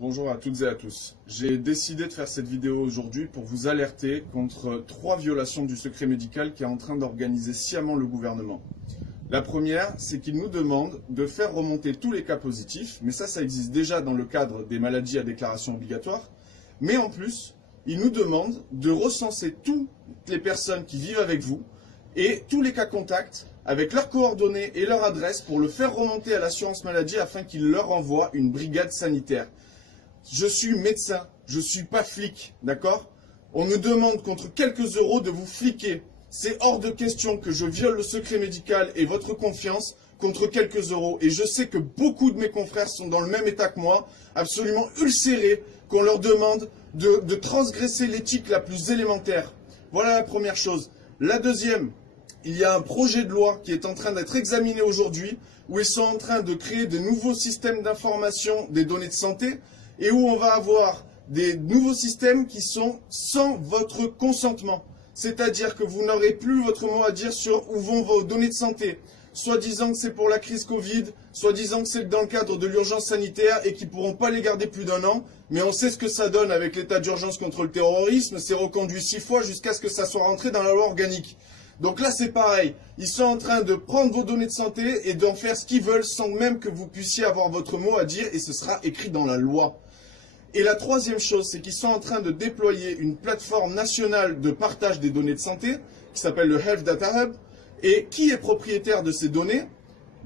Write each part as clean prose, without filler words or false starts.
Bonjour à toutes et à tous. J'ai décidé de faire cette vidéo aujourd'hui pour vous alerter contre 3 violations du secret médical qu'est en train d'organiser sciemment le gouvernement. La première, c'est qu'il nous demande de faire remonter tous les cas positifs, mais ça existe déjà dans le cadre des maladies à déclaration obligatoire. Mais en plus, il nous demande de recenser toutes les personnes qui vivent avec vous et tous les cas contacts avec leurs coordonnées et leur adresse pour le faire remonter à l'assurance maladie afin qu'il leur envoie une brigade sanitaire. Je suis médecin, je ne suis pas flic, d'accord? On me demande contre quelques euros de vous fliquer. C'est hors de question que je viole le secret médical et votre confiance contre quelques euros. Et je sais que beaucoup de mes confrères sont dans le même état que moi, absolument ulcérés, qu'on leur demande de transgresser l'éthique la plus élémentaire. Voilà la première chose. La deuxième, il y a un projet de loi qui est en train d'être examiné aujourd'hui, où ils sont en train de créer de nouveaux systèmes d'information des données de santé, et où on va avoir des nouveaux systèmes qui sont sans votre consentement. C'est-à-dire que vous n'aurez plus votre mot à dire sur où vont vos données de santé. Soit disant que c'est pour la crise Covid, soit disant que c'est dans le cadre de l'urgence sanitaire et qu'ils ne pourront pas les garder plus d'1 an. Mais on sait ce que ça donne avec l'état d'urgence contre le terrorisme. C'est reconduit 6 fois jusqu'à ce que ça soit rentré dans la loi organique. Donc là, c'est pareil. Ils sont en train de prendre vos données de santé et d'en faire ce qu'ils veulent sans même que vous puissiez avoir votre mot à dire et ce sera écrit dans la loi. Et la troisième chose, c'est qu'ils sont en train de déployer une plateforme nationale de partage des données de santé qui s'appelle le Health Data Hub. Et qui est propriétaire de ces données?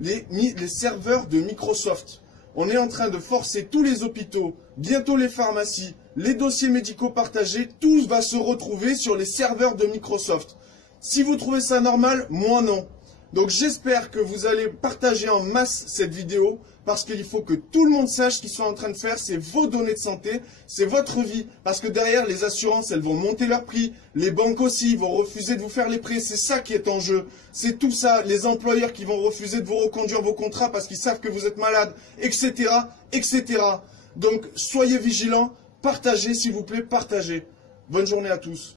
Les serveurs de Microsoft. On est en train de forcer tous les hôpitaux, bientôt les pharmacies, les dossiers médicaux partagés, tout va se retrouver sur les serveurs de Microsoft. Si vous trouvez ça normal, moi non. Donc j'espère que vous allez partager en masse cette vidéo parce qu'il faut que tout le monde sache ce qu'ils sont en train de faire, c'est vos données de santé, c'est votre vie. Parce que derrière, les assurances, elles vont monter leur prix, les banques aussi vont refuser de vous faire les prêts, c'est ça qui est en jeu. C'est tout ça, les employeurs qui vont refuser de vous reconduire vos contrats parce qu'ils savent que vous êtes malade, etc., etc. Donc soyez vigilants, partagez s'il vous plaît, partagez. Bonne journée à tous.